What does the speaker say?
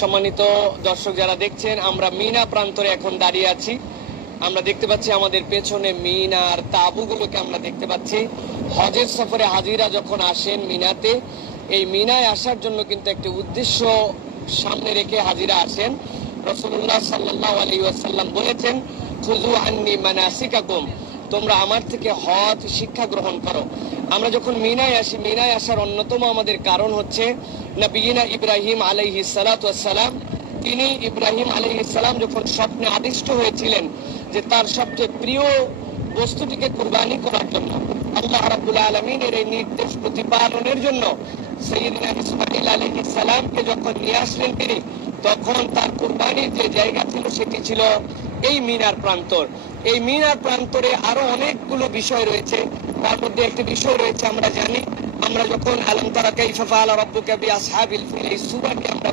সম্মানিত দর্শক যারা দেখছেন, আমরা মিনা প্রান্তরে এখন দাঁড়িয়ে আছি। আমরা দেখতে পাচ্ছি আমাদের পেছনে মিনার তাঁবুগুলোকে আমরা দেখতে পাচ্ছি। হজের সফরে হাজিরা যখন আসেন মিনাতে, এই মিনায় আসার জন্য কিন্তু একটি উদ্দেশ্য সামনে রেখে হাজিরা আসেন। রাসূলুল্লাহ সাল্লাল্লাহু আলাইহি ওয়াসাল্লাম বলেছেন, খুযু আন্নী মানাসিকাকুম, তোমরা আমার থেকে হজ শিক্ষা গ্রহণ করো। আমরা যখন মিনায় আসি, মিনায় আসার অন্যতম আমাদের কারণ হচ্ছে নবিয়িনা ইব্রাহিম আলাইহিস সালাতু ওয়াস সালাম, তিনি ইব্রাহিম আলাইহিস সালাম যখন স্বপ্নে আদিষ্ট হয়েছিলেন যে তার সবচেয়ে প্রিয় বস্তুটিকে কুরবানি করার জন্য, আল্লাহ রাব্বুল আলামিনের এই নির্দেশ প্রতিপালনের জন্য সাইয়্যিদনা ইসমাঈল আলাইহিস সালামকে যখন নিয়ে আসলেন তিনি, তখন তার কুরবানির যে জায়গা ছিল সেটি ছিল এই মিনার প্রান্তর। এই মিনার প্রান্তরে আরো অনেকগুলো বিষয় রয়েছে। তার মধ্যে একটি বিষয় রয়েছে, আমরা জানি, আমরা যখন আলাম তারা কাইফা ফাআলা রাব্বুকা বিআসহাবিল ফিল, এই সূরাটি আমরা